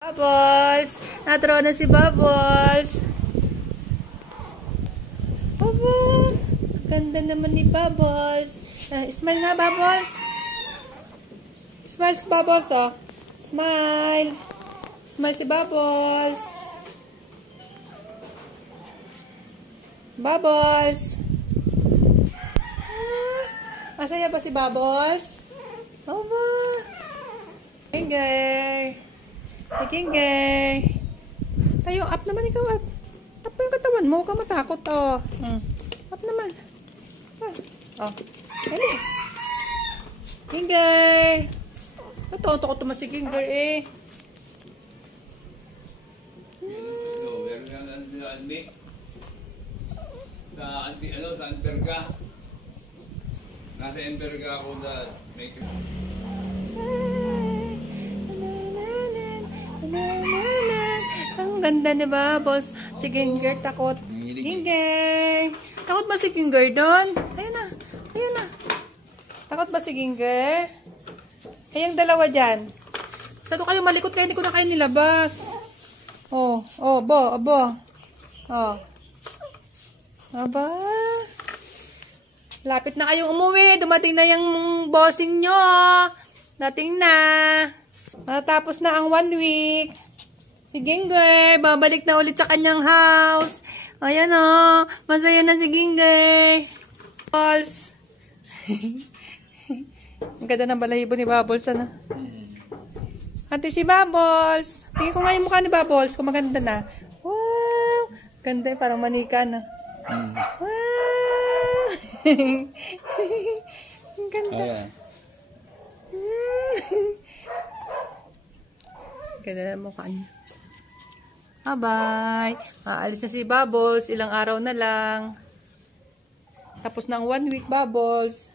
Bubbles! Natro na si Bubbles! Bubbles! Ganda naman ni Bubbles! Smile nga, Bubbles! Smile si Bubbles, oh! Smile! Smile si Bubbles! Bubbles! Masaya ba si Bubbles? Oh, ba? Ginger! Ginger! Tayo, up naman ikaw, up. Up mo yung katawan mo, huwag ka matakot, oh. Up naman. Oh. Dali. Ginger! Natonto ko tumas si Ginger, eh. Meron nga si Almi. Sa Anberga. Nasa Anberga ako na may... Ang ganda ni Bubbles. Si Ginger takot. Ginger! Takot ba si Ginger doon? Ayun na. Ayun na. Takot ba si Ginger? Ayang dalawa dyan. Saan kayo malikot kayo? Hindi ko na kayo nilabas. Oh. Oh, abo. Oh. Aba. Lapit na kayong umuwi. Dumating na yung bossing nyo. Dating na. Natapos na ang 1 week. Si Ginger, babalik na ulit sa kanyang house. Ayan o. Masaya na si Ginger. Bubbles. Ang ganda ng balahibo ni Bubbles, ano? Ate si Bubbles. Tingin ko nga yung mukha ni Bubbles. Kung maganda na. Wow. Ganda, parang manika na. Wow. Ang ganda. Ganda na mukha niya. Bye-bye. Aalis na si Bubbles. Ilang araw na lang. Tapos na ang 1 week, Bubbles.